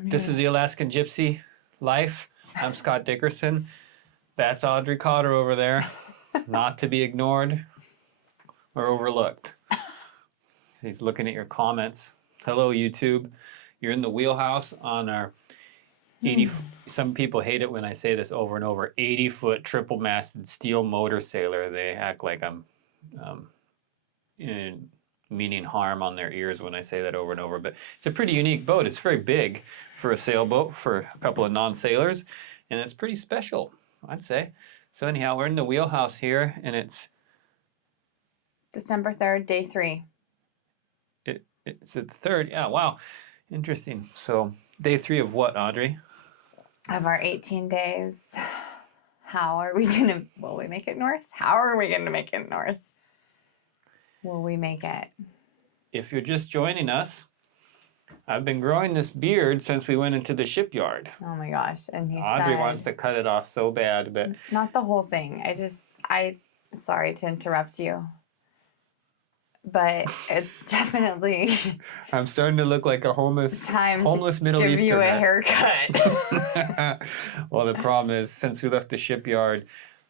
This is the Alaskan Gypsy life. I'm Scott Dickerson. That's Audrey Cotter over there. Not to be ignored or overlooked. He's looking at your comments. Hello, YouTube. You're in the Wheelhouse on our 80. Some people hate it when I say this over and over. 80-foot triple-masted steel motor sailor. They act like I'm meaning harm on their ears when I say that over and over. But it's a pretty unique boat. It's very big for a sailboat for a couple of non-sailors, and it's pretty special, I'd say. So anyhow, we're in the Wheelhouse here, and it's December 3rd, day 3. It's the 3rd. Yeah, wow. Interesting. So day 3 of what, Audrey? Of our 18 days. How are we going to, will we make it north? How are we going to make it north? Will we make it? If you're just joining us, I've been growing this beard since we went into the shipyard. Oh my gosh. And he Audrey said, wants to cut it off so bad, but... Not the whole thing. Sorry to interrupt you. But it's definitely I'm starting to look like a homeless Middle give Eastern. You a haircut. Well, the problem is, since we left the shipyard,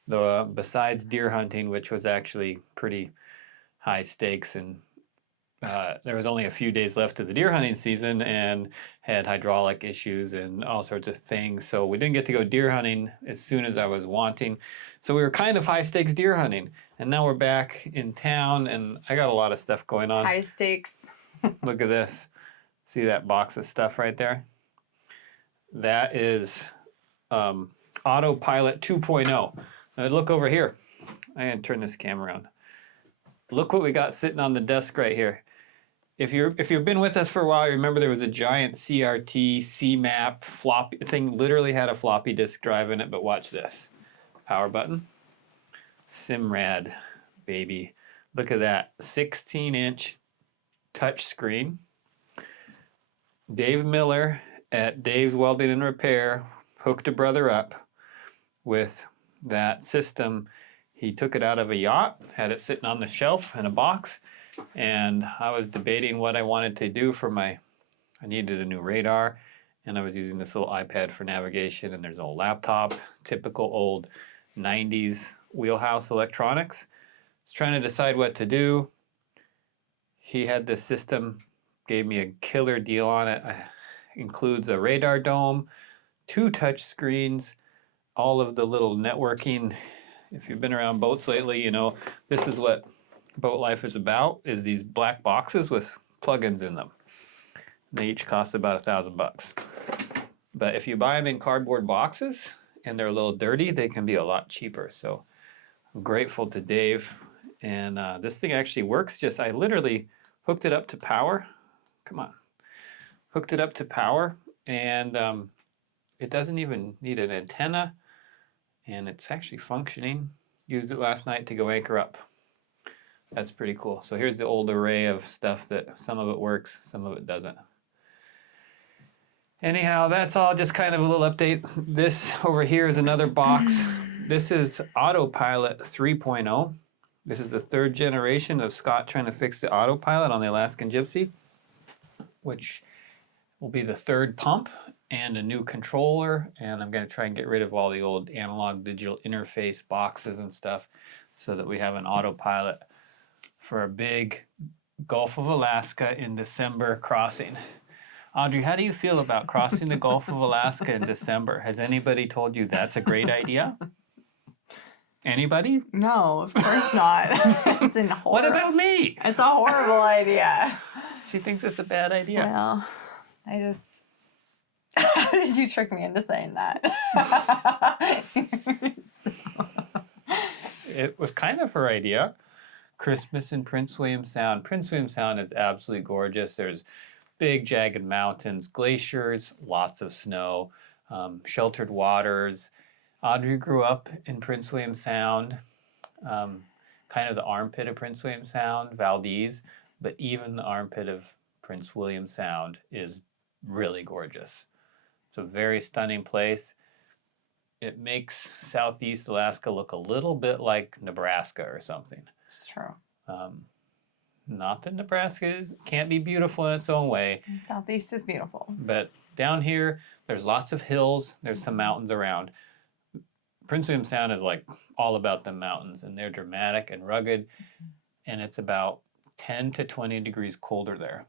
besides deer hunting, which was actually pretty high stakes, and there was only a few days left of the deer hunting season, and had hydraulic issues and all sorts of things. So we didn't get to go deer hunting as soon as I was wanting. So we were kind of high stakes deer hunting. And now we're back in town, and I got a lot of stuff going on. High stakes. Look at this. See that box of stuff right there? That is Autopilot 2.0. Now look over here. I'm going to turn this camera around. Look what we got sitting on the desk right here. If you've been with us for a while, you remember there was a giant CRT, CMAP floppy thing, literally had a floppy disk drive in it, but watch this. Power button. Simrad, baby. Look at that. 16-inch touch screen. Dave Miller at Dave's Welding and Repair hooked a brother up with that system. He took it out of a yacht, had it sitting on the shelf in a box, and I was debating what I wanted to do for I needed a new radar, and I was using this little iPad for navigation, and there's an old laptop, typical old 90s Wheelhouse electronics. I was trying to decide what to do. He had this system, gave me a killer deal on it. Includes a radar dome, 2 touch screens, all of the little networking. If you've been around boats lately, you know this is what boat life is about, is these black boxes with plugins in them. They each cost about $1,000. But if you buy them in cardboard boxes and they're a little dirty, they can be a lot cheaper. So I'm grateful to Dave. And this thing actually works. I literally hooked it up to power. Come on. Hooked it up to power, and it doesn't even need an antenna, and it's actually functioning. Used it last night to go anchor up. That's pretty cool. So here's the old array of stuff that some of it works, some of it doesn't. Anyhow, that's all just kind of a little update. This over here is another box. This is Autopilot 3.0. This is the 3rd generation of Scott trying to fix the autopilot on the Alaskan Gypsy, which will be the 3rd pump and a new controller. And I'm going to try and get rid of all the old analog digital interface boxes and stuff so that we have an autopilot for a big Gulf of Alaska in December crossing. Audrey, how do you feel about crossing the Gulf of Alaska in December? Has anybody told you that's a great idea? Anybody? No, of course not. What about me? It's a horrible idea. She thinks it's a bad idea. Well, how did you trick me into saying that? It was kind of her idea. Christmas in Prince William Sound. Prince William Sound is absolutely gorgeous. There's big jagged mountains, glaciers, lots of snow, sheltered waters. Audrey grew up in Prince William Sound, kind of the armpit of Prince William Sound, Valdez, but even the armpit of Prince William Sound is really gorgeous. It's a very stunning place. It makes Southeast Alaska look a little bit like Nebraska or something. It's true. Not that Nebraska can't be beautiful in its own way. Southeast is beautiful. But down here, there's lots of hills. There's some mountains around. Prince William Sound is like all about the mountains, and they're dramatic and rugged, and it's about 10 to 20 degrees colder there.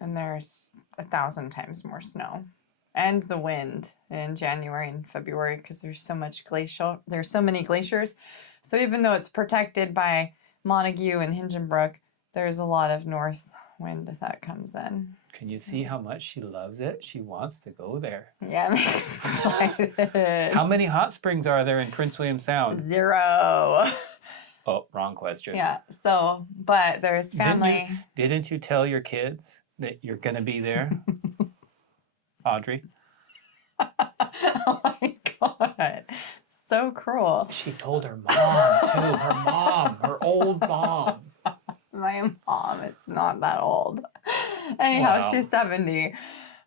And there's 1,000 times more snow. And the wind in January and February because there's so much glacial. There's so many glaciers. So even though it's protected by Montague and Hindenburg, there's a lot of north wind that comes in. Can you see how much she loves it? She wants to go there. Yeah, I'm excited. How many hot springs are there in Prince William Sound? 0. Oh, wrong question. Yeah. So, but there's family. Didn't you tell your kids that you're going to be there? Audrey? Oh my God. So cruel. She told her mom, too. Her mom. Her old mom. My mom is not that old. Anyhow, Wow. she's 70.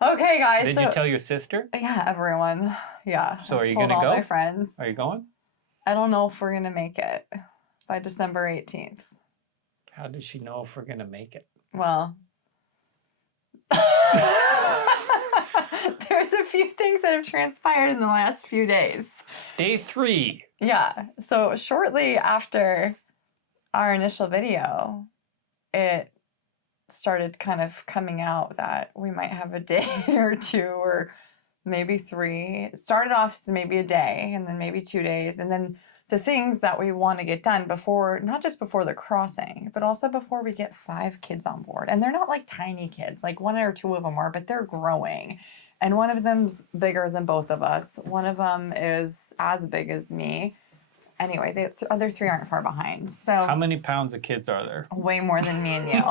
Okay, guys. Did you tell your sister? Yeah, everyone. Yeah. So are you told gonna all go? my friends. Are you going? I don't know if we're going to make it by December 18th. How does she know if we're going to make it? Well, there's a few things that have transpired in the last few days. Day 3. Yeah. So shortly after our initial video, it started kind of coming out that we might have a day or 2 or maybe 3. It started off as maybe a day and then maybe 2 days. And then the things that we want to get done before, not just before the crossing, but also before we get 5 kids on board. And they're not like tiny kids, like 1 or 2 of them are, but they're growing. And one of them's bigger than both of us. One of them is as big as me. Anyway, the other 3 aren't far behind. So How many pounds of kids are there? way more than me and you.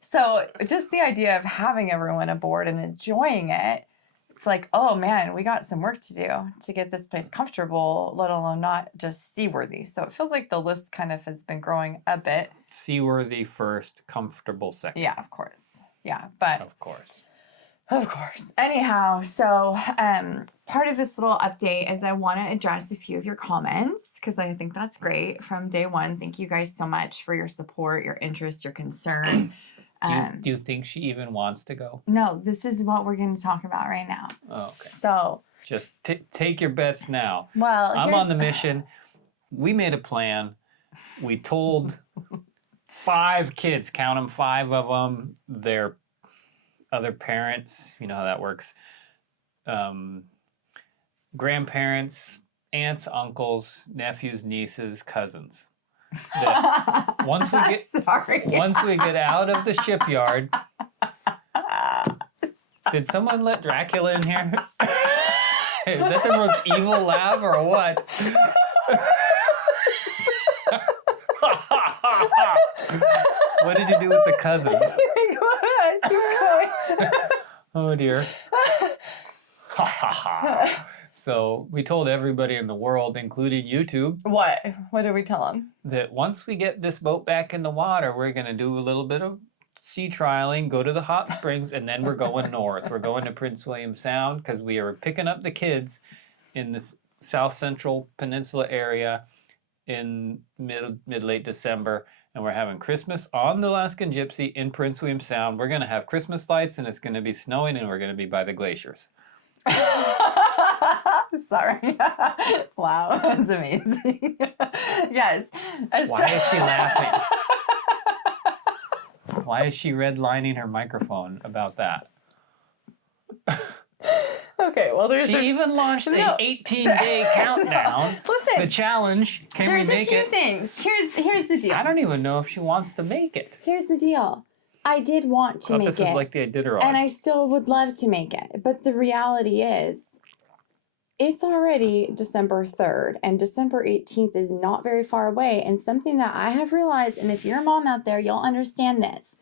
So just the idea of having everyone aboard and enjoying it, it's like, oh man, we got some work to do to get this place comfortable, let alone not just seaworthy. So it feels like the list kind of has been growing a bit. Seaworthy first, comfortable second. Yeah, of course. Yeah, but Of course. of course. Anyhow, so part of this little update is I want to address a few of your comments because I think that's great from day one. Thank you guys so much for your support, your interest, your concern. Do you think she even wants to go? No, this is what we're going to talk about right now. Oh, okay. So, Just take your bets now. well, I'm here's on the mission. We made a plan. We told 5 kids, count them, 5 of them, their other parents, you know how that works, grandparents, aunts, uncles, nephews, nieces, cousins. That once we get Sorry. once we get out of the shipyard, did someone let Dracula in here? Is that the most evil laugh or what? What did you do with the cousins? Go ahead. Keep going. Oh dear. So we told everybody in the world, including YouTube, What? What did we tell them? that once we get this boat back in the water, we're going to do a little bit of sea trialing, go to the hot springs, and then we're going north. We're going to Prince William Sound because we are picking up the kids in the south central peninsula area in mid-late December, and we're having Christmas on the Alaskan Gypsy in Prince William Sound. We're going to have Christmas lights, and it's going to be snowing, and we're going to be by the glaciers. Sorry. Wow, that's amazing. Yes. Why is she laughing? Why is she redlining her microphone about that? Okay, well, there's She even launched an 18-day countdown. Listen, The challenge. Can there's we a make few it? things. Here's the deal. I don't even know if she wants to make it. Here's the deal. I did want to Thought make this was it, like the Iditarod. and I still would love to make it. But the reality is, it's already December 3rd, and December 18th is not very far away. And something that I have realized, and if you're a mom out there, you'll understand this.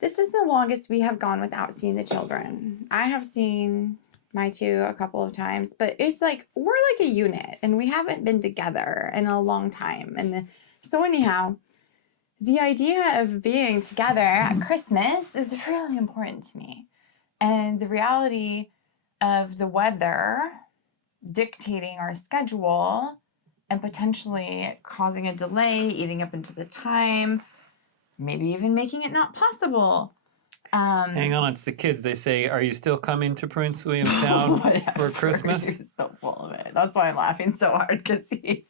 This is the longest we have gone without seeing the children. I have seen my 2 a couple of times, but it's like we're like a unit, and we haven't been together in a long time. And so anyhow, the idea of being together at Christmas is really important to me. And the reality of the weather dictating our schedule and potentially causing a delay, eating up into the time, maybe even making it not possible. Hang on, it's the kids. They say, "Are you still coming to Prince William Sound for Whatever, Christmas?" He's so full of it. That's why I'm laughing so hard because he's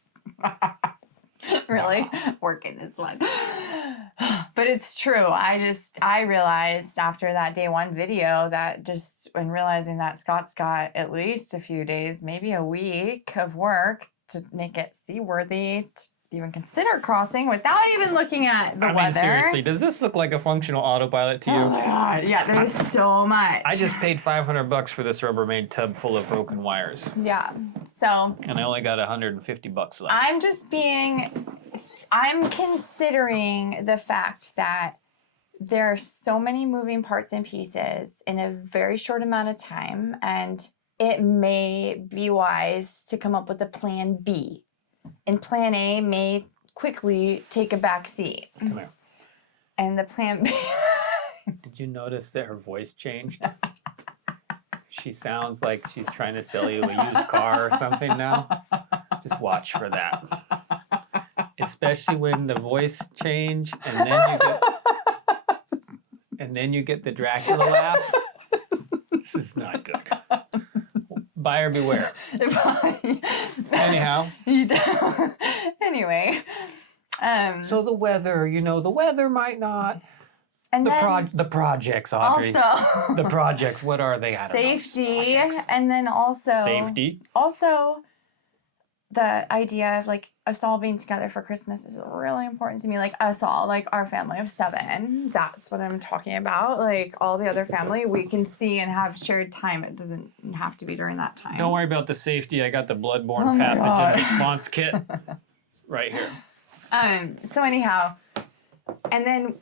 really working this one. But it's true. I realized after that day one video that just when realizing that Scott's got at least a few days, maybe a week of work to make it seaworthy to even consider crossing without even looking at the weather. Seriously, does this look like a functional autopilot to you? Oh my god, yeah, there's so much. I just paid $500 for this Rubbermaid tub full of broken wires. Yeah, so. And I only got $150 left. I'm considering the fact that there are so many moving parts and pieces in a very short amount of time, and it may be wise to come up with a plan B. And plan A may quickly take a back seat. Come here. And the plan B... Did you notice that her voice changed? She sounds like she's trying to sell you a used car or something now. Just watch for that. Especially when the voice change and then you get the Dracula laugh. This is not good. Buyer beware. Anyhow. Anyway. So the weather, the weather might not. And the projects, Audrey. Also, the projects, what are they? I don't safety, know. and then also safety. Also, the idea of like us all being together for Christmas is really important to me. Like us all, like our family of 7. That's what I'm talking about. Like all the other family, we can see and have shared time. It doesn't have to be during that time. Don't worry about the safety. I got the bloodborne pathogen response kit right here. So anyhow, and then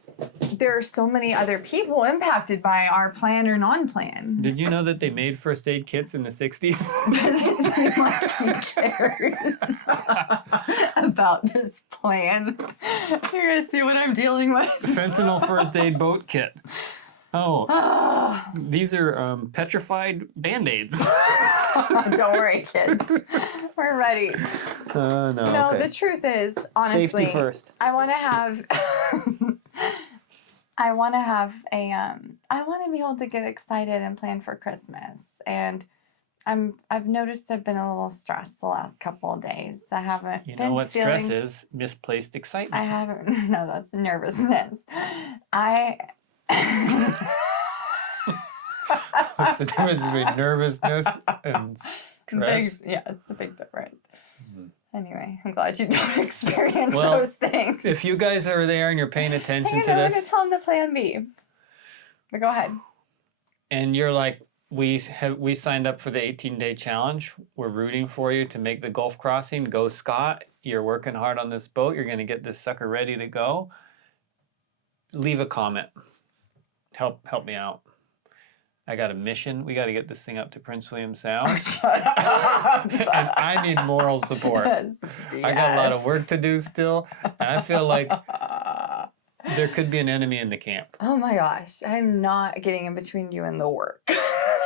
there are so many other people impacted by our plan or non-plan. Did you know that they made first aid kits in the 60s? Does it seem like he cares about this plan? You're going to see what I'm dealing with. Sentinel first aid boat kit. Oh, these are petrified Band-Aids. Don't worry, kids. We're ready. No, okay. The truth is, honestly, safety first. I want to have... I want to be able to get excited and plan for Christmas. And I've noticed I've been a little stressed the last couple of days. I haven't You been know what feeling, stress is? Misplaced excitement. I haven't, no, that's nervousness. What's the difference between nervousness and stress? It's a big difference. Mm-hmm. Anyway, I'm glad you don't experience those things. If you guys are there and you're paying attention to this. I'm going to tell them the plan B. But go ahead. And you're like, we signed up for the 18-day challenge. We're rooting for you to make the Gulf crossing. Go, Scott. You're working hard on this boat. You're going to get this sucker ready to go. Leave a comment. Help me out. I got a mission. We got to get this thing up to Prince William Sound. Oh, shut up. And I need moral support. Yes. I got a lot of work to do still. And I feel like there could be an enemy in the camp. Oh my gosh. I'm not getting in between you and the work.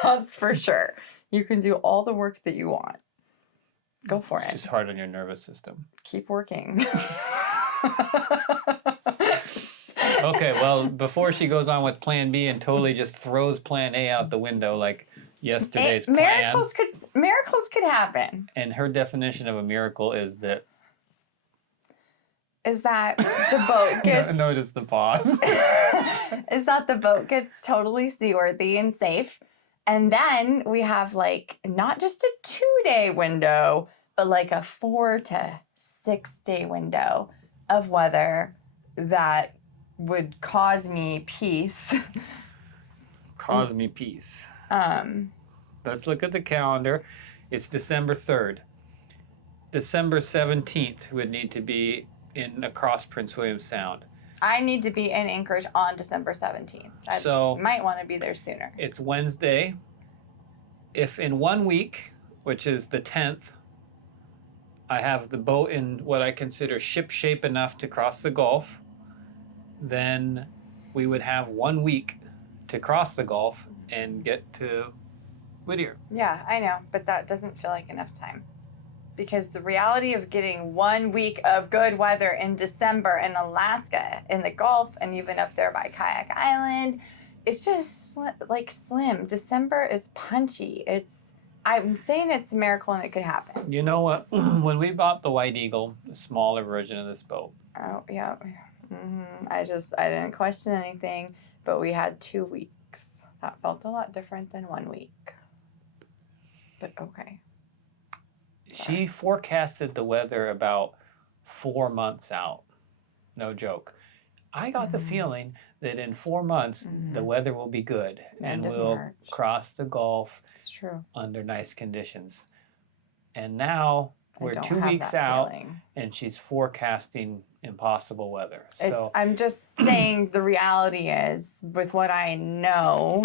That's for sure. You can do all the work that you want. Go for it. It's just hard on your nervous system. Keep working. Okay, well, before she goes on with plan B and totally just throws plan A out the window like yesterday's plan. Miracles could happen. And her definition of a miracle is that... Is that the boat gets... Notice the pause. Is that the boat gets totally seaworthy and safe. And then we have like not just a 2-day window, but like a 4 to 6 day window of weather that would cause me peace. Cause me peace. Let's look at the calendar. It's December 3rd. December 17th would need to be across Prince William Sound. I need to be in Anchorage on December 17th. I might want to be there sooner. It's Wednesday. If in 1 week, which is the 10th, I have the boat in what I consider ship shape enough to cross the Gulf, then we would have 1 week to cross the Gulf and get to Whittier. Yeah, I know, but that doesn't feel like enough time. Because the reality of getting 1 week of good weather in December in Alaska, in the Gulf, and even up there by Kayak Island, it's just like slim. December is punchy. I'm saying it's a miracle and it could happen. You know what? When we bought the White Eagle, the smaller version of this boat. Oh, yeah. I didn't question anything, but we had 2 weeks. That felt a lot different than 1 week. But okay. Sorry. She forecasted the weather about 4 months out. No joke. I got the feeling that in 4 months, the weather will be good and we'll cross the Gulf. It's true. Under nice conditions. And now we're 2 weeks out and she's forecasting impossible weather. So I'm just saying the reality is, with what I know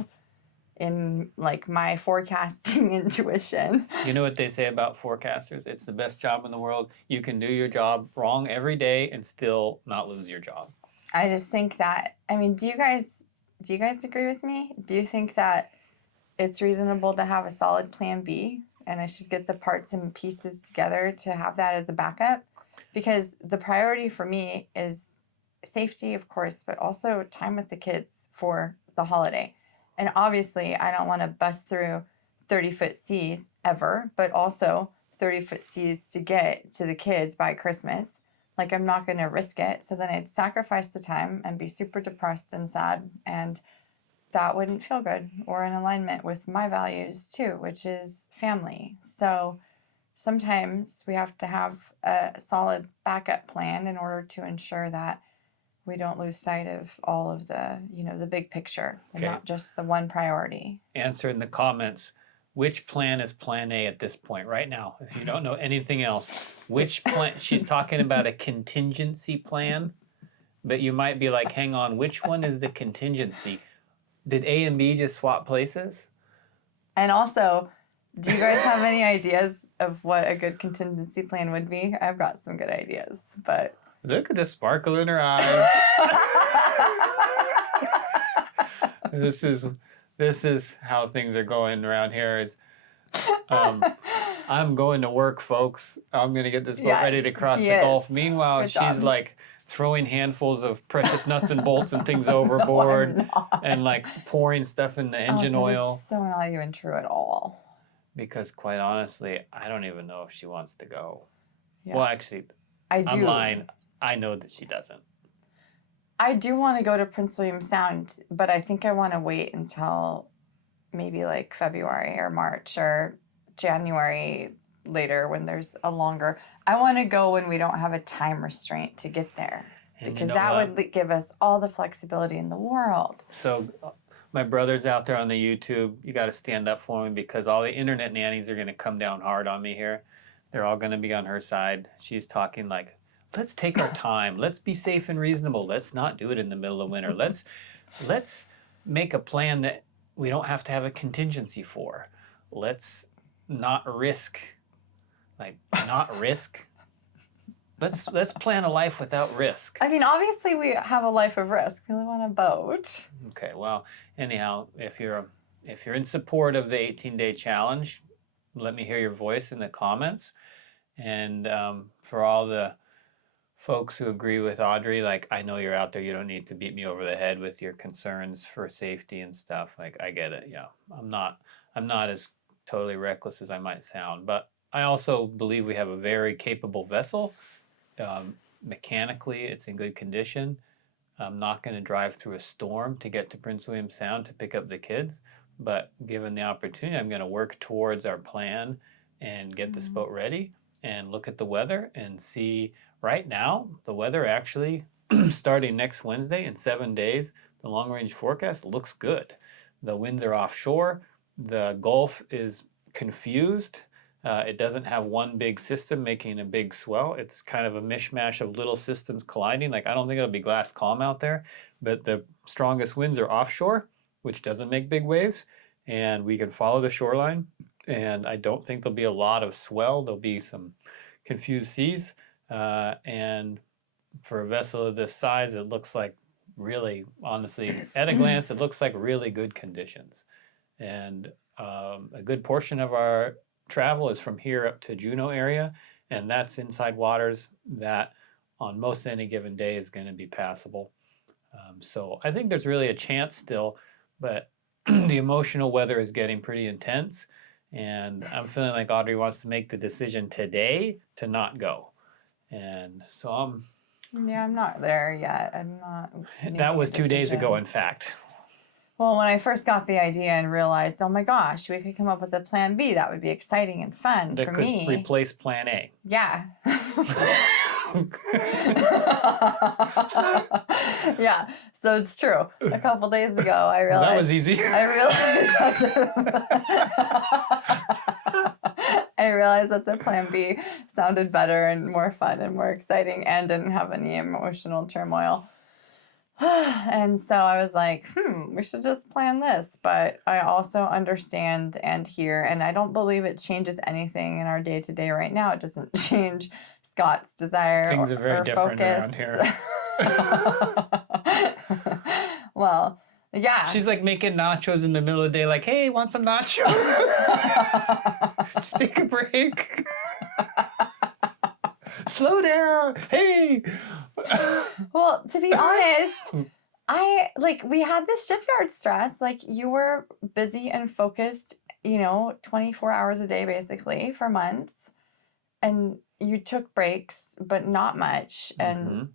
in like my forecasting intuition. You know what they say about forecasters? It's the best job in the world. You can do your job wrong every day and still not lose your job. I just think that, I mean, do you guys agree with me? Do you think that it's reasonable to have a solid plan B and I should get the parts and pieces together to have that as a backup? Because the priority for me is safety, of course, but also time with the kids for the holiday. And obviously, I don't want to bust through 30-foot seas ever, but also 30-foot seas to get to the kids by Christmas. Like, I'm not going to risk it. So then I'd sacrifice the time and be super depressed and sad. And that wouldn't feel good or in alignment with my values too, which is family. So sometimes we have to have a solid backup plan in order to ensure that we don't lose sight of all of the, the big picture and not just the one priority. Answer in the comments, which plan is plan A at this point right now? If you don't know anything else, which plan? She's talking about a contingency plan, but you might be like, hang on, which one is the contingency? Did A and B just swap places? And also, do you guys have any ideas of what a good contingency plan would be? I've got some good ideas, but... Look at the sparkle in her eyes. This is how things are going around here. Is I'm going to work, folks. I'm going to get this boat ready to cross the Gulf. Meanwhile, she's like throwing handfuls of precious nuts and bolts and things overboard and like pouring stuff in the engine oil. This is so not even true at all. Because quite honestly, I don't even know if she wants to go. Yeah. Well, actually, I'm lying. I know that she doesn't. I do want to go to Prince William Sound, but I think I want to wait until maybe like February or March or January later when there's a longer... I want to go when we don't have a time restraint to get there. And because that would give us all the flexibility in the world. So my brother's out there on the YouTube. You got to stand up for me because all the internet nannies are going to come down hard on me here. They're all going to be on her side. She's talking like, let's take our time. Let's be safe and reasonable. Let's not do it in the middle of winter. Let's make a plan that we don't have to have a contingency for. Let's not risk. Let's plan a life without risk. I mean, obviously we have a life of risk. We live on a boat. Okay, well, anyhow, if you're in support of the 18-day challenge, let me hear your voice in the comments. And for all the folks who agree with Audrey, like, I know you're out there, you don't need to beat me over the head with your concerns for safety and stuff. Like, I get it, yeah. I'm not as totally reckless as I might sound, but I also believe we have a very capable vessel. Mechanically, it's in good condition. I'm not going to drive through a storm to get to Prince William Sound to pick up the kids, but given the opportunity, I'm going to work towards our plan and get this boat ready and look at the weather and see. Right now, the weather actually, starting next Wednesday in 7 days, the long-range forecast looks good. The winds are offshore. The Gulf is confused. It doesn't have one big system making a big swell. It's kind of a mishmash of little systems colliding. Like, I don't think it'll be glass calm out there, but the strongest winds are offshore, which doesn't make big waves, and we can follow the shoreline. And I don't think there'll be a lot of swell. There'll be some confused seas. And for a vessel of this size, it looks like really, honestly, at a glance, it looks like really good conditions. And a good portion of our travel is from here up to Juneau area, and that's inside waters that on most any given day is going to be passable. So I think there's really a chance still but the emotional weather is getting pretty intense, and I'm feeling like Audrey wants to make the decision today to not go. And so I'm not there yet. I'm not. that making was a 2 days ago, decision. in fact. Well, when I first got the idea and realized, oh my gosh, we could come up with a plan B, that would be exciting and fun That for could me. replace plan A. Yeah. Yeah, so it's true. A couple days ago, I realized. That was easy. I realized that the plan B sounded better and more fun and more exciting and didn't have any emotional turmoil. And so I was like, we should just plan this. But I also understand and hear, and I don't believe it changes anything in our day to day right now. It doesn't change Scott's desire Things are very or different focus. around here. Well, yeah. She's like making nachos in the middle of the day, like, hey, want some nachos? Just take a break. Slow down. Hey. Well, to be honest, we had this shipyard stress. Like, you were busy and focused, 24 hours a day basically for months. And you took breaks, but not much. And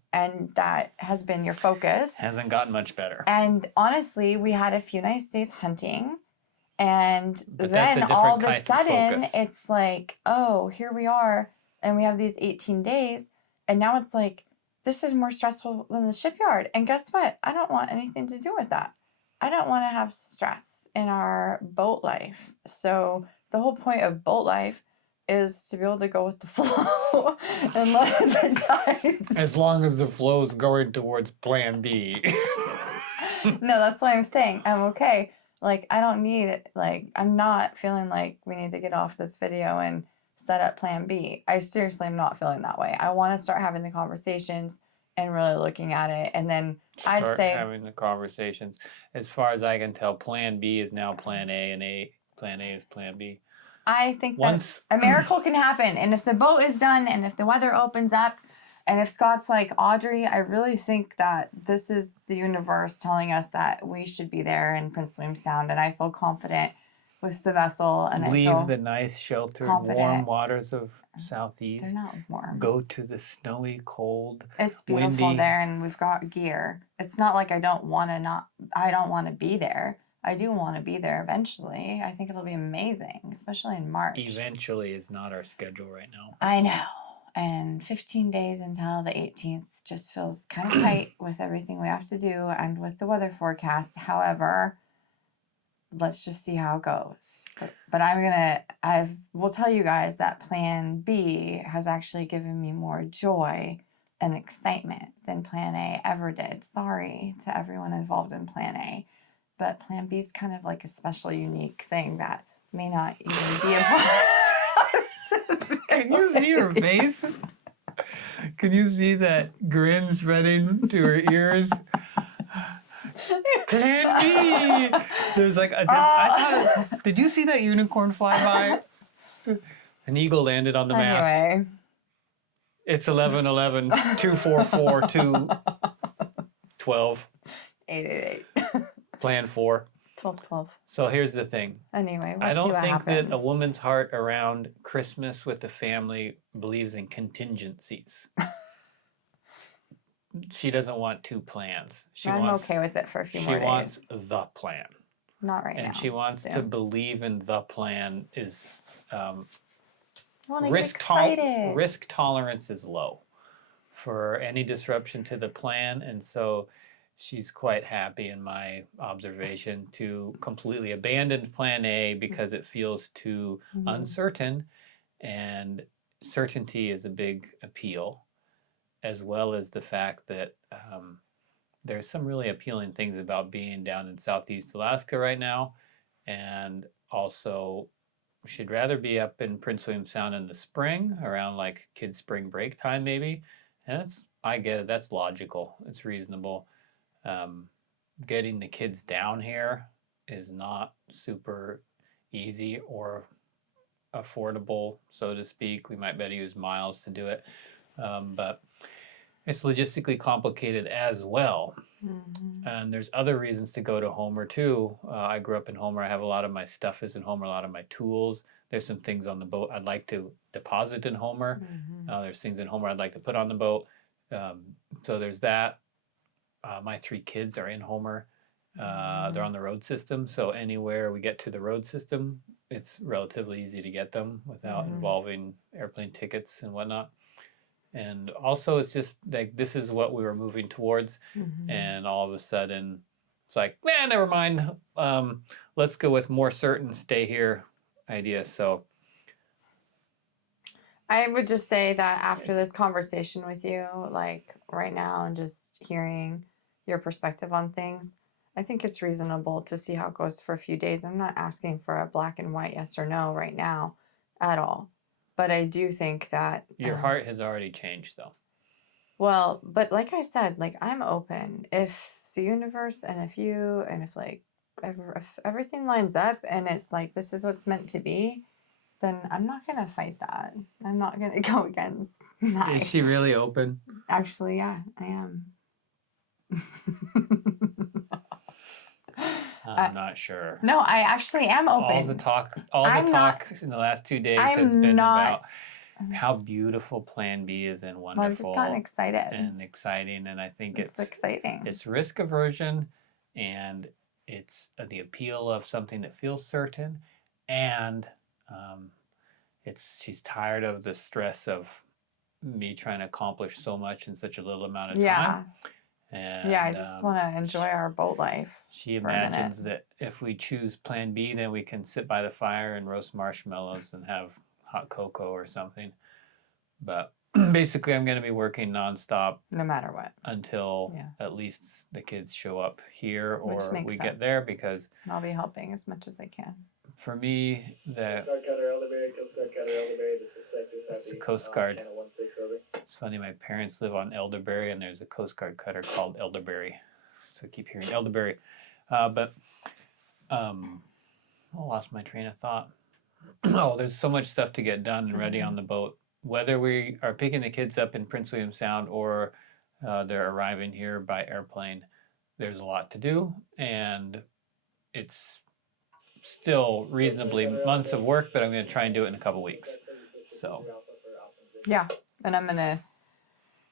that has been your focus. Hasn't gotten much better. And honestly, we had a few nice days hunting. And But that's a then different all of a kind of sudden, focus. it's like, oh, here we are. And we have these 18 days. And now it's like, this is more stressful than the shipyard. And guess what? I don't want anything to do with that. I don't want to have stress in our boat life. So the whole point of boat life is to be able to go with the flow and let the tides. As long as the flow's going towards plan B. No, that's why I'm saying I'm okay. Like, I don't need it. Like, I'm not feeling like we need to get off this video and set up plan B. I seriously am not feeling that way. I want to start having the conversations and really looking at it. And then I'd say having the conversations. As far as I can tell, plan B is now plan A, and plan A is plan B. I think that a miracle can happen. And if the boat is done and if the weather opens up and if Scott's like, Audrey, I really think that this is the universe telling us that we should be there in Prince William Sound. And I feel confident with the vessel. And leave I feel the nice, sheltered, confident. warm waters of Southeast. They're not warm. Go to the snowy, cold, It's beautiful windy. there, and we've got gear. It's not like I don't want to be there. I do want to be there eventually. I think it'll be amazing, especially in March. Eventually is not our schedule right now. I know. And 15 days until the 18th just feels kind of tight with everything we have to do and with the weather forecast. However, let's just see how it goes. But I will tell you guys that plan B has actually given me more joy and excitement than plan A ever did. Sorry to everyone involved in plan A. But plan B is kind of like a special, unique thing that may not even be a possibility. Can you see her face? Can you see that grin spreading to her ears? Plan B! There's like did you see that unicorn fly by? An eagle landed on the mast. Anyway. It's 11/11, 244 212. 888. Plan 4. 1212. So here's the thing. Anyway, I don't think that a happens. woman's heart around Christmas with the family believes in contingencies. She doesn't want two plans. I'm okay with it for a few more days. She wants the plan. Not right now. And she wants to believe in the plan is risk tolerance is low for any disruption to the plan, and so she's quite happy, in my observation, to completely abandon plan A because it feels too uncertain, and certainty is a big appeal, as well as the fact that there's some really appealing things about being down in Southeast Alaska right now, and also she'd rather be up in Prince William Sound in the spring, around like kids' spring break time maybe, and I get it, that's logical, it's reasonable. Getting the kids down here is not super easy or affordable, so to speak. We might better use miles to do it. But it's logistically complicated as well. Mm-hmm. And there's other reasons to go to Homer too. I grew up in Homer. I have a lot of my stuff is in Homer, a lot of my tools. There's some things on the boat I'd like to deposit in Homer. Mm-hmm. There's things in Homer I'd like to put on the boat. So there's that. My 3 kids are in Homer. They're on the road system. So anywhere we get to the road system, it's relatively easy to get them without involving airplane tickets and whatnot. And also, it's just like this is what we were moving towards, and all of a sudden, it's like, never mind. Let's go with more certain stay here idea. So I would just say that after this conversation with you, like right now, and just hearing your perspective on things, I think it's reasonable to see how it goes for a few days. I'm not asking for a black and white yes or no right now at all. But I do think that your heart has already changed, though. well, but like I said, like I'm open. If the universe and if you and if like if everything lines up and it's like this is what's meant to be, then I'm not gonna fight that. I'm not gonna go against that. Is she really open? Actually, yeah, I am. I'm not sure. No, I actually am open. All the talk in the last 2 days has been about how beautiful Plan B is and wonderful. Well, I've just gotten excited. And exciting, and I think it's exciting. It's risk aversion, and it's the appeal of something that feels certain, and she's tired of the stress of me trying to accomplish so much in such a little amount of time. And, I just want to enjoy our boat life. She imagines that if we choose Plan B, then we can sit by the fire and roast marshmallows and have hot cocoa or something. But basically, I'm going to be working nonstop, no matter what, until at least the kids show up here or we get there, because I'll be helping as much as I can. For me, it's the Coast Guard. It's funny, my parents live on Elderberry, and there's a Coast Guard cutter called Elderberry. So I keep hearing Elderberry. I lost my train of thought. There's so much stuff to get done and ready on the boat. Whether we are picking the kids up in Prince William Sound or they're arriving here by airplane, there's a lot to do, and it's still reasonably months of work, but I'm going to try and do it in a couple weeks. So yeah, and I'm going to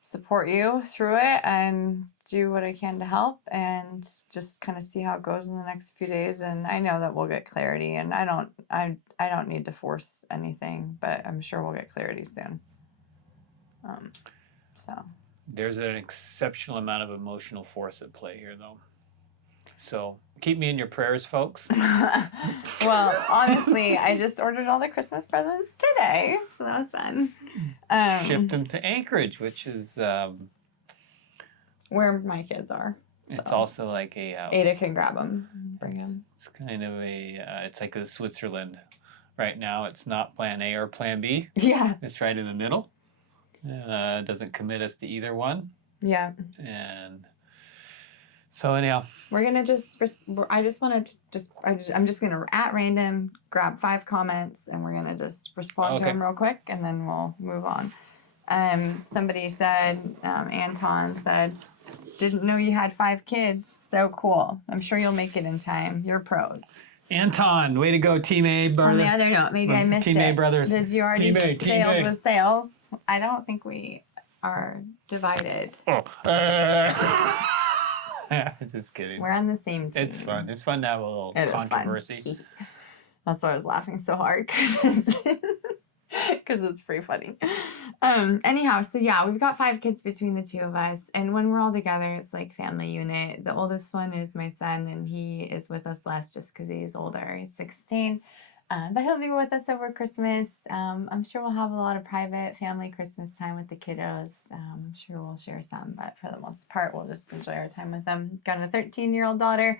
support you through it and do what I can to help and just kind of see how it goes in the next few days. And I know that we'll get clarity, and I don't need to force anything, but I'm sure we'll get clarity soon. So there's an exceptional amount of emotional force at play here, though. So keep me in your prayers, folks. Well, honestly, I just ordered all the Christmas presents today, so that was fun. Shipped them to Anchorage, which is where my kids are. It's also like a Ada can grab them, bring them. It's kind of it's like a Switzerland. Right now, it's not Plan A or Plan B. Yeah, it's right in the middle. It doesn't commit us to either one. Yeah, and. So anyhow, we're gonna I'm just gonna at random grab 5 comments and we're gonna just respond to them real quick and then we'll move on. Somebody said, Anton said, didn't know you had 5 kids. So cool. I'm sure you'll make it in time. You're pros. Anton, way to go, Team A, brother. On the other note, maybe I missed Team A brothers. Did you already sailed with sails? I don't think we are divided. Just kidding. We're on the same team. It's fun. It's fun to have a little controversy. That's why I was laughing so hard because it's pretty funny. Anyhow, so yeah, we've got 5 kids between the 2 of us, and when we're all together, it's like family unit. The oldest one is my son, and he is with us less just because he's older. He's 16. But he'll be with us over Christmas. I'm sure we'll have a lot of private family Christmas time with the kiddos. I'm sure we'll share some, but for the most part, we'll just enjoy our time with them. Got a 13-year-old daughter,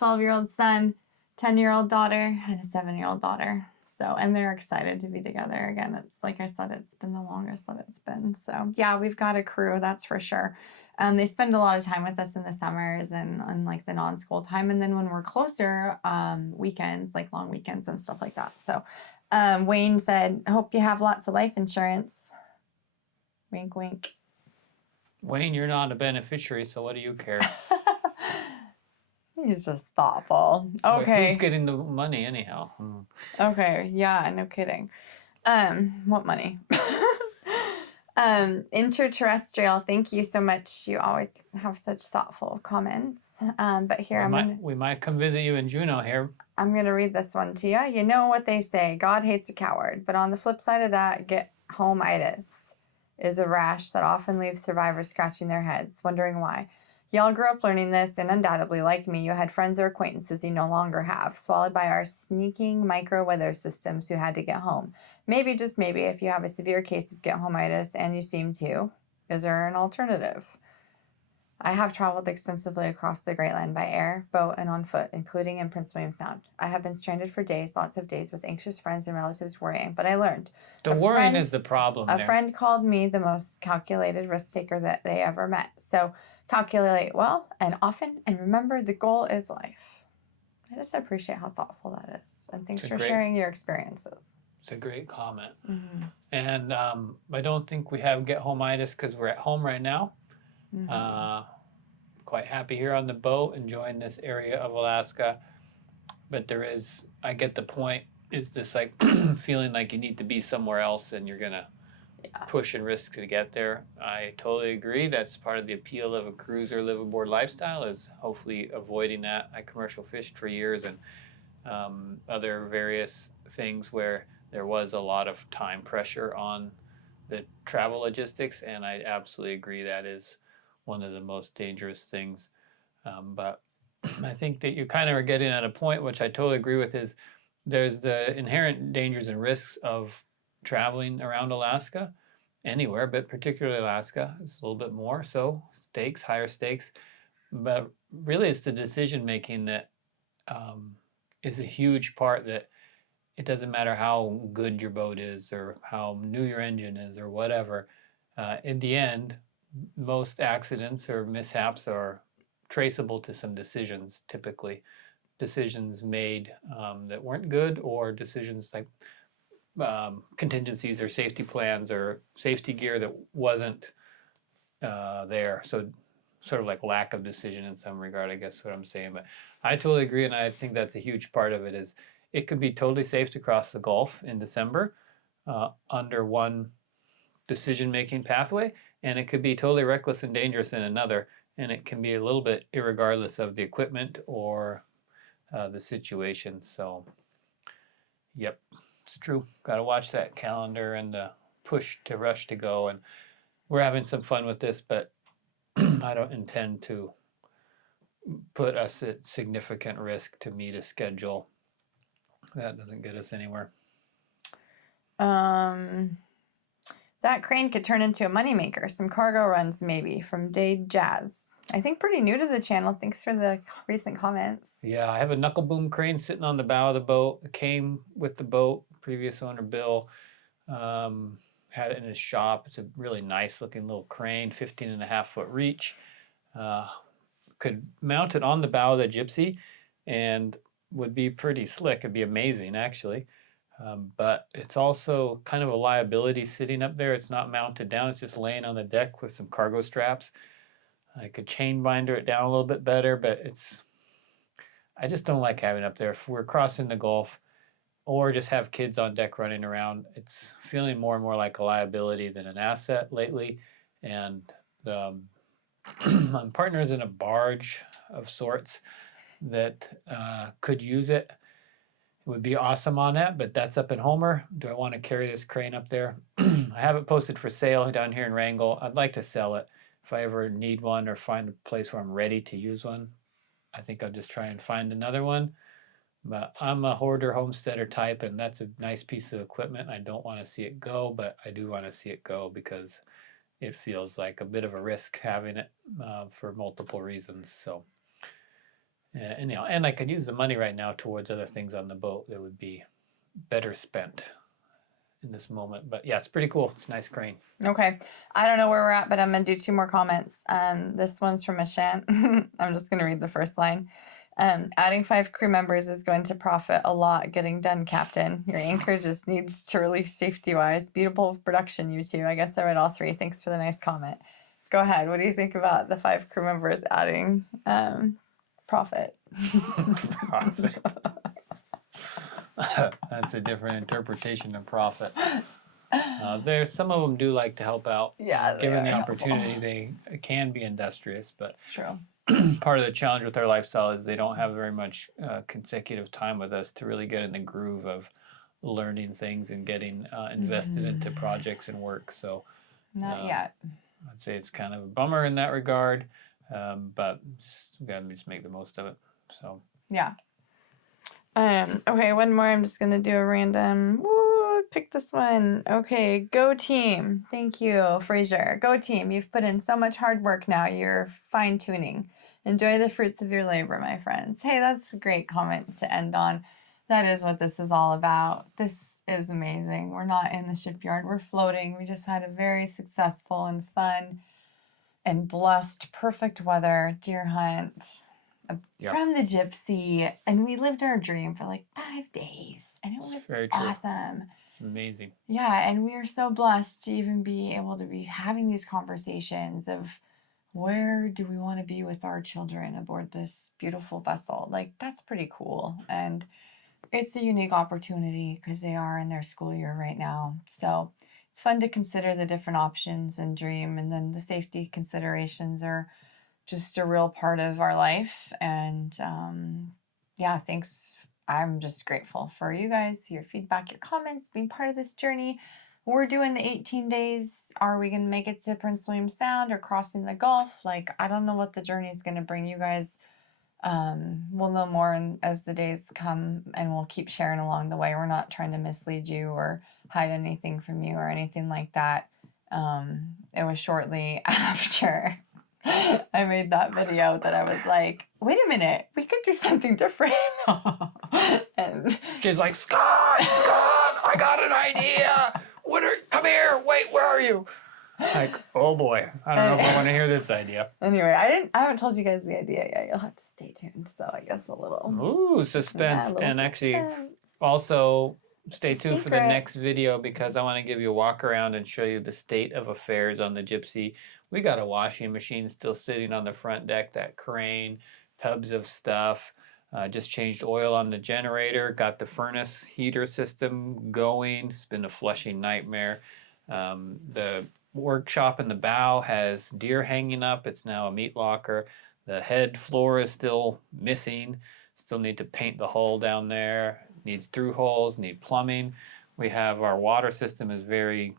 12-year-old son, 10-year-old daughter, and a 7-year-old daughter. So, and they're excited to be together again. It's like I said, it's been the longest that it's been. So yeah, we've got a crew, that's for sure. They spend a lot of time with us in the summers and like the non-school time. And then when we're closer, weekends, like long weekends and stuff like that. So Wayne said, hope you have lots of life insurance. Wink, wink. Wayne, you're not a beneficiary, so what do you care? He's just thoughtful. Wait, Okay. who's getting the money anyhow? Okay. Yeah, no kidding. What money? Interterrestrial, thank you so much. You always have such thoughtful comments. But here we might come visit you in Juneau here. I'm gonna read this one to you. You know what they say, God hates a coward. But on the flip side of that, get home-itis is a rash that often leaves survivors scratching their heads, wondering why. Y'all grew up learning this, and undoubtedly, like me, you had friends or acquaintances you no longer have, swallowed by our sneaking micro-weather systems who had to get home. Maybe, just maybe, if you have a severe case of get home-itis, and you seem to, is there an alternative? I have traveled extensively across the Great Land by air, boat, and on foot, including in Prince William Sound. I have been stranded for days, lots of days, with anxious friends and relatives worrying, but I learned. The worrying is the problem A there. friend called me the most calculated risk taker that they ever met. So calculate well and often, and remember the goal is life. I just appreciate how thoughtful that is. And thanks for sharing your experiences. It's a great comment. Mm-hmm. And I don't think we have get home-itis because we're at home right now. Mm-hmm. Quite happy here on the boat, enjoying this area of Alaska. But I get the point. It's this like feeling like you need to be somewhere else and you're going to push and risk to get there. I totally agree. That's part of the appeal of a cruiser live aboard lifestyle, is hopefully avoiding that. I commercial fished for years and other various things where there was a lot of time pressure on the travel logistics, and I absolutely agree that is one of the most dangerous things. But I think that you kind of are getting at a point, which I totally agree with, is there's the inherent dangers and risks of traveling around Alaska, anywhere, but particularly Alaska. It's a little bit more so, higher stakes. But really it's the decision making that is a huge part, that it doesn't matter how good your boat is or how new your engine is or whatever. In the end, most accidents or mishaps are traceable to some decisions, typically. Decisions made that weren't good, or decisions like contingencies or safety plans or safety gear that wasn't there. So sort of like lack of decision in some regard, I guess what I'm saying. But I totally agree, and I think that's a huge part of it. Is it could be totally safe to cross the Gulf in December under one decision-making pathway, and it could be totally reckless and dangerous in another, and it can be a little bit irregardless of the equipment or the situation. So, yep, it's true. Got to watch that calendar and the push to rush to go, and we're having some fun with this, but I don't intend to put us at significant risk to meet a schedule. That doesn't get us anywhere. That crane could turn into a moneymaker. Some cargo runs, maybe, from Dade Jazz. I think pretty new to the channel. Thanks for the recent comments. Yeah, I have a knuckle boom crane sitting on the bow of the boat. It came with the boat. Previous owner, Bill, had it in his shop. It's a really nice looking little crane, 15.5-foot reach. Could mount it on the bow of the Gypsy and would be pretty slick. It'd be amazing, actually. But it's also kind of a liability sitting up there. It's not mounted down. It's just laying on the deck with some cargo straps. I could chain binder it down a little bit better, but I just don't like having it up there. If we're crossing the Gulf or just have kids on deck running around, it's feeling more and more like a liability than an asset lately. And my partner's in a barge of sorts that could use it. It would be awesome on that, but that's up in Homer. Do I want to carry this crane up there? I have it posted for sale down here in Wrangell. I'd like to sell it if I ever need one or find a place where I'm ready to use one. I think I'll just try and find another one. But I'm a hoarder homesteader type, and that's a nice piece of equipment. I don't want to see it go, but I do want to see it go because it feels like a bit of a risk having it for multiple reasons. So. Anyhow, and I could use the money right now towards other things on the boat that would be better spent in this moment. But yeah, it's pretty cool. It's a nice crane. Okay. I don't know where we're at, but I'm going to do 2 more comments. This one's from Ashant. I'm just going to read the first line. Adding 5 crew members is going to profit a lot getting done, Captain. Your anchor just needs to release safety-wise. Beautiful production, you two. I guess I read all 3. Thanks for the nice comment. Go ahead. What do you think about the 5 crew members adding profit? Profit. That's a different interpretation of profit. There's some of them do like to help out. Yeah, Given they the are opportunity, they can be industrious, but It's true. part of the challenge with their lifestyle is they don't have very much consecutive time with us to really get in the groove of learning things and getting invested into projects and work. So Not yet. I'd say it's kind of a bummer in that regard, but we gotta just make the most of it. So Yeah. Okay, one more. I'm just gonna do a random. Woo, pick this one. Okay, go team. Thank you, Fraser. Go team. You've put in so much hard work now. You're fine tuning. Enjoy the fruits of your labor, my friends. Hey, that's a great comment to end on. That is what this is all about. This is amazing. We're not in the shipyard. We're floating. We just had a very successful and fun and blessed, perfect weather deer hunt from the Gypsy, and we lived our dream for like 5 days, and it was very true. awesome. Amazing. Yeah, and we are so blessed to even be able to be having these conversations of where do we want to be with our children aboard this beautiful vessel. Like, that's pretty cool, and it's a unique opportunity because they are in their school year right now. So it's fun to consider the different options and dream, and then the safety considerations are just a real part of our life. And yeah, thanks. I'm just grateful for you guys, your feedback, your comments, being part of this journey. We're doing the 18 days. Are we going to make it to Prince William Sound or crossing the Gulf? Like, I don't know what the journey is going to bring you guys. We'll know more as the days come, and we'll keep sharing along the way. We're not trying to mislead you or hide anything from you or anything like that. It was shortly after I made that video that I was like, wait a minute, we could do something different. And she's like, Scott, I got an idea. Come here. Wait, where are you? Like, oh boy, I don't know if I want to hear this idea. Anyway, I haven't told you guys the idea yet. You'll have to stay tuned. So I guess a little. Ooh, suspense. Yeah, and actually, suspense. Also stay tuned for the Secret. next video, because I want to give you a walk around and show you the state of affairs on the Gypsy. We got a washing machine still sitting on the front deck, that crane, tubs of stuff. Just changed oil on the generator, got the furnace heater system going. It's been a flushing nightmare. The workshop in the bow has deer hanging up. It's now a meat locker. The head floor is still missing. Still need to paint the hull down there. Needs through holes, need plumbing. We have our water system is very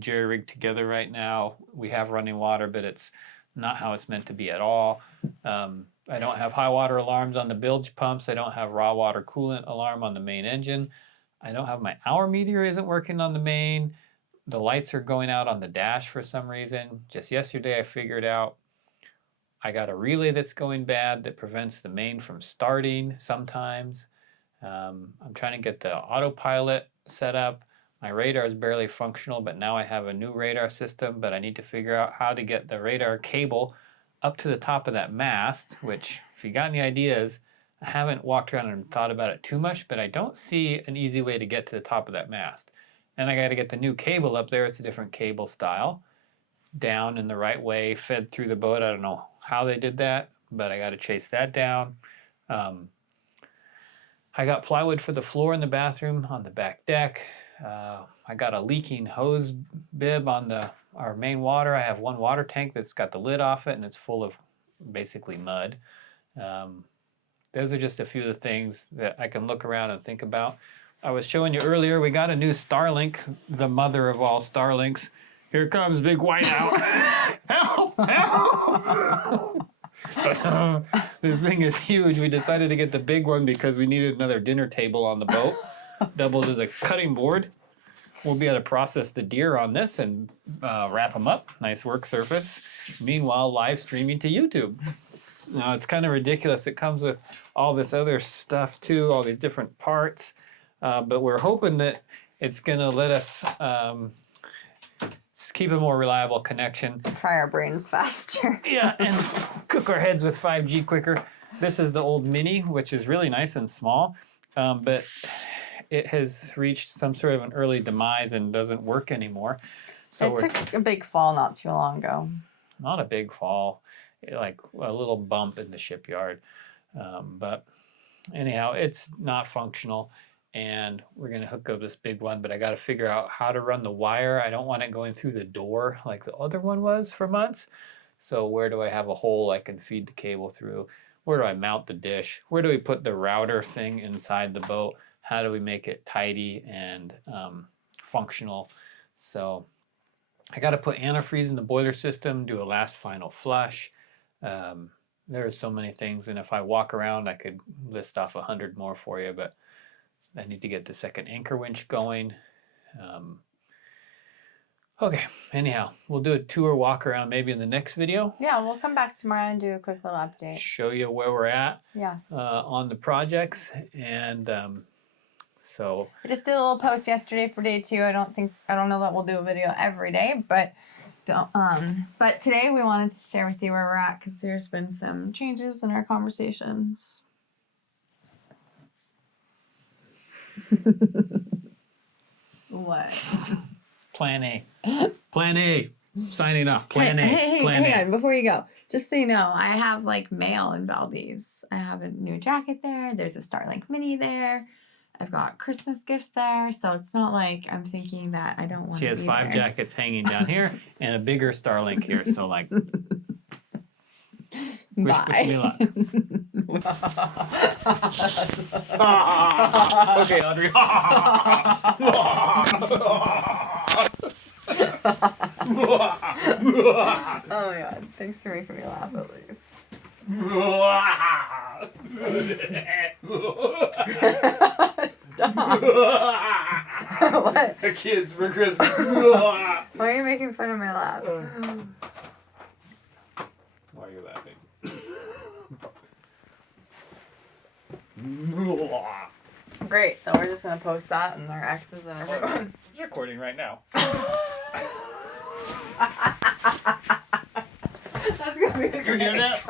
jerry-rigged together right now. We have running water, but it's not how it's meant to be at all. I don't have high water alarms on the bilge pumps. I don't have raw water coolant alarm on the main engine. I don't have my hour meter isn't working on the main. The lights are going out on the dash for some reason. Just yesterday I figured out I got a relay that's going bad that prevents the main from starting sometimes. I'm trying to get the autopilot set up. My radar is barely functional, but now I have a new radar system, but I need to figure out how to get the radar cable up to the top of that mast, which, if you got any ideas, I haven't walked around and thought about it too much, but I don't see an easy way to get to the top of that mast. And I got to get the new cable up there. It's a different cable style, down in the right way, fed through the boat. I don't know how they did that, but I got to chase that down. I got plywood for the floor in the bathroom on the back deck. I got a leaking hose bib on our main water. I have one water tank that's got the lid off it, and it's full of basically mud. Those are just a few of the things that I can look around and think about. I was showing you earlier, we got a new Starlink, the mother of all Starlinks. Here comes big whiteout. Help! Help! This thing is huge. We decided to get the big one because we needed another dinner table on the boat. Doubles as a cutting board. We'll be able to process the deer on this and wrap them up. Nice work surface. Meanwhile, live streaming to YouTube. Now, it's kind of ridiculous. It comes with all this other stuff too, all these different parts. But we're hoping that it's going to let us keep a more reliable connection. Fry our brains faster. Yeah, and cook our heads with 5G quicker. This is the old Mini, which is really nice and small, but it has reached some sort of an early demise and doesn't work anymore. So it took a big fall not too long ago. not a big fall, like a little bump in the shipyard. But anyhow, it's not functional, and we're going to hook up this big one, but I got to figure out how to run the wire. I don't want it going through the door like the other one was for months. So where do I have a hole I can feed the cable through? Where do I mount the dish? Where do we put the router thing inside the boat? How do we make it tidy and functional? So I got to put antifreeze in the boiler system, do a last final flush. There are so many things, and if I walk around, I could list off 100 more for you, but I need to get the second anchor winch going. Okay, anyhow, we'll do a tour walk around maybe in the next video. Yeah, we'll come back tomorrow and do a quick little update. Show you where we're at Yeah. on the projects, and so I just did a little post yesterday for day 2. I don't know that we'll do a video every day, but but today we wanted to share with you where we're at because there's been some changes in our conversations. What? Plan A. Plan A. Signing off. Plan A. Plan Hang A. on, before you go. Just so you know, I have like mail in Valdez. I have a new jacket there. There's a Starlink Mini there. I've got Christmas gifts there. So it's not like I'm thinking that I don't want to She has be 5 there. jackets hanging down here and a bigger Starlink here. So like, wish me luck. Okay, Audrey. Oh my god, thanks for making me laugh at least. Stop. What? The kids for Christmas. Why are you making fun of my laugh? Why are you laughing? Great, so we're just gonna post that and our exes and everyone. It's recording right now. That's gonna be Did you hear that?